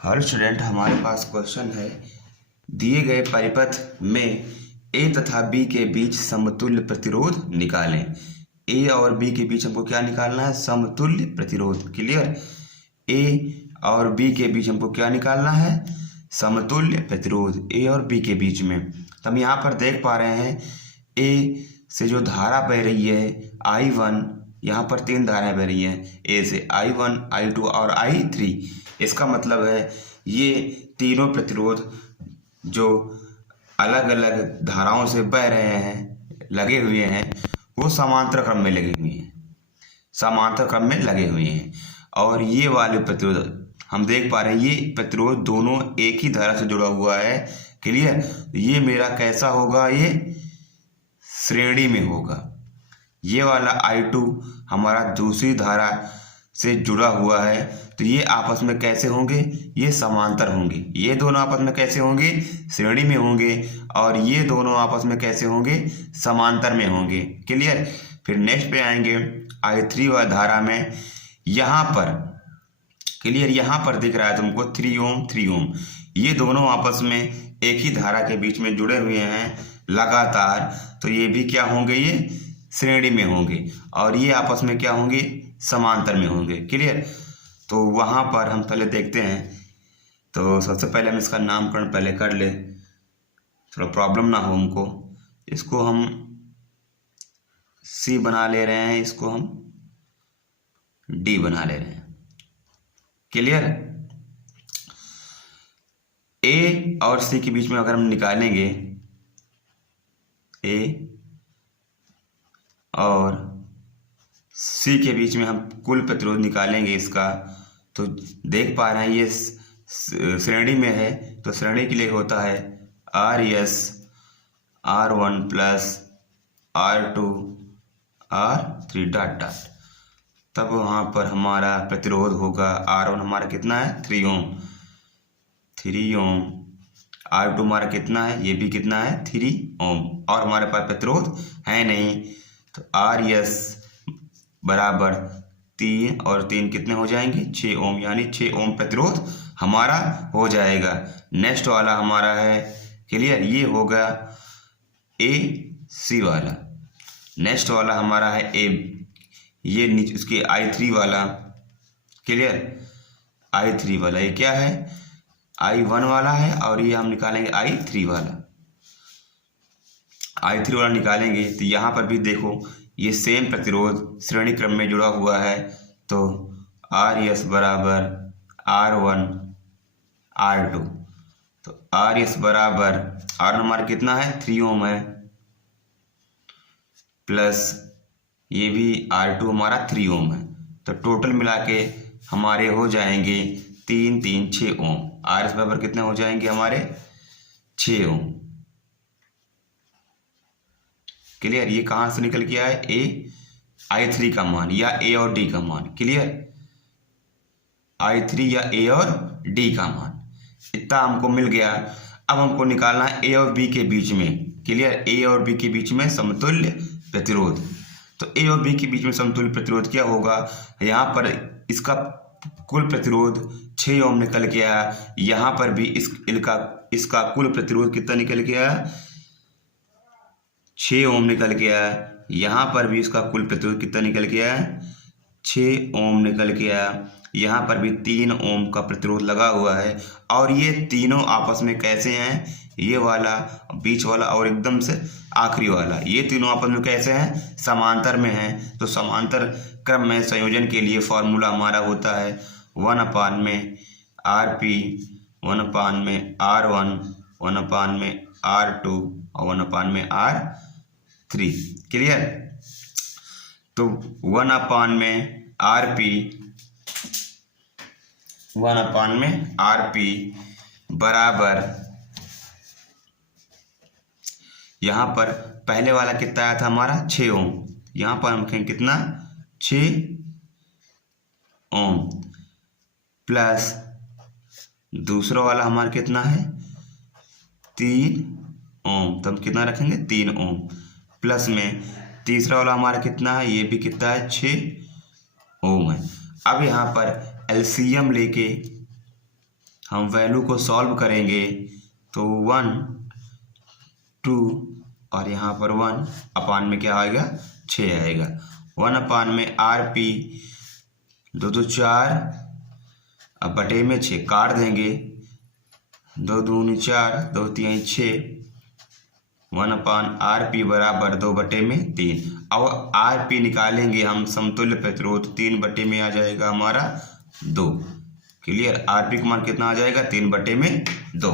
हर student, हमारे पास question है, दिए गए परिपथ में ए तथा बी के बीच समतुल्य प्रतिरोध निकालें। ए और बी के बीच हमको क्या निकालना है? समतुल्य प्रतिरोध। क्लियर? ए और बी के बीच हमको क्या निकालना है? समतुल्य प्रतिरोध ए और बी के बीच में। तो हम यहाँ पर देख पा रहे हैं ए से जो धारा बह रही है I1, यहाँ पर 3 धाराएं बह रही हैं ए से, I1, I2 और I3। इसका मतलब है ये तीनों प्रतिरोध जो अलग अलग धाराओं से बह रहे हैं, लगे हुए हैं, वो समांतर क्रम में लगे हुए हैं, समांतर क्रम में लगे हुए हैं। और ये वाले प्रतिरोध हम देख पा रहे हैं, ये प्रतिरोध दोनों एक ही धारा से जुड़ा हुआ है। क्लियर? ये मेरा कैसा होगा? ये श्रेणी में होगा। ये वाला I2 हमारा दूसरी धारा से जुड़ा हुआ है, तो ये आपस में कैसे होंगे? ये समांतर होंगे। ये दोनों आपस में कैसे होंगे? श्रेणी में होंगे। और ये दोनों आपस में कैसे होंगे? समांतर में होंगे। क्लियर? फिर नेक्स्ट पे आएंगे I3 वाला धारा में, यहाँ पर क्लियर, यहाँ पर दिख रहा है तुमको 3 ओम 3 ओम, ये दोनों आपस में एक ही धारा के बीच में जुड़े हुए हैं लगातार, तो ये भी क्या होंगे? ये श्रेणी में होंगे। और ये आपस में क्या होंगे? समांतर में होंगे। क्लियर? तो वहाँ पर हम पहले देखते हैं। तो सबसे पहले हम इसका नामकरण पहले कर ले, थोड़ा प्रॉब्लम ना हो हमको। इसको हम C बना ले रहे हैं, इसको हम D बना ले रहे हैं। क्लियर? ए और सी के बीच में अगर हम निकालेंगे, ए और सी के बीच में हम कुल प्रतिरोध निकालेंगे इसका, तो देख पा रहे हैं ये श्रेणी में है, तो श्रेणी के लिए होता है RS R1 plus R2 R3 dot dot. तब वहाँ पर हमारा प्रतिरोध होगा R1 हमारा कितना है? 3 ओम, 3 ओम। R2 हमारा कितना है? ये भी कितना है? 3 ओम। और हमारे पास प्रतिरोध है नहीं, तो RS बराबर 3 और 3 कितने हो जाएंगे? 6 ओम, यानी 6 ओम प्रतिरोध हमारा हो जाएगा। नेक्स्ट वाला हमारा है, क्लियर, ये होगा AC वाला। नेक्स्ट वाला हमारा है ये नीचे उसके I3 वाला। क्लियर? I3 वाला ये क्या है? I1 वाला है, और ये हम निकालेंगे I3 वाला। I3 वाला निकालेंगे तो यहाँ पर भी देखो ये सेम प्रतिरोध श्रेणी क्रम में जुड़ा हुआ है, तो RS बराबर R1 R2, तो RS बराबर R हमारा कितना है? 3 ओम है, प्लस ये भी R2 हमारा 3 ओम है, तो टोटल मिला के हमारे हो जाएंगे 3 3 6 ओम। RS बराबर कितने हो जाएंगे हमारे? 6 ओम। क्लियर? ये कहाँ से निकल के आया है? I3 का मान या A और D का मान। क्लियर? I3 या A और D का मान इतना हमको मिल गया। अब हमको निकालना है A और B के बीच में। क्लियर? A और B के बीच में समतुल्य प्रतिरोध। तो A और B के बीच में समतुल्य प्रतिरोध क्या होगा? यहाँ पर इसका कुल प्रतिरोध 6 ओम निकल के आया, यहाँ पर भी इसका कुल प्रतिरोध कितना निकल के आया? 6 ओम निकल के आया। यहाँ पर भी इसका कुल प्रतिरोध कितना निकल के आया? 6 ओम निकल के आया। यहाँ पर भी 3 ओम का प्रतिरोध लगा हुआ है। और ये तीनों आपस में कैसे हैं? ये वाला, बीच वाला और एकदम से आखिरी वाला, ये तीनों आपस में कैसे हैं? समांतर में हैं। तो समांतर क्रम में संयोजन के लिए फॉर्मूला हमारा होता है 1/RP, 1/R1, 1/R2 और 1/R3। क्लियर? तो 1/RP बराबर, यहाँ पर पहले वाला कितना आया था हमारा? 6 ओम। यहाँ पर हम कहें कितना? 6 ओम, प्लस दूसरा वाला हमारा कितना है? 3 ओम। तो हम कितना रखेंगे? 3 ओम, प्लस में तीसरा वाला हमारा कितना है? ये भी कितना है? 6 ओम है। अब यहाँ पर एलसीएम लेके हम वैल्यू को सॉल्व करेंगे तो 1 2 और यहाँ पर 1 अपान में क्या आएगा 6 आएगा। 1 अपान में RP 2 2 4 अब बटे में 6 काट देंगे 2 दूनी 4 2 3 6 1 अपान RP बराबर 2 बटे में 3। अब RP निकालेंगे हम समतुल्य प्रतिरोध 3 बटे में आ जाएगा हमारा 2। क्लियर। RP का मान कितना आ जाएगा 3 बटे में 2।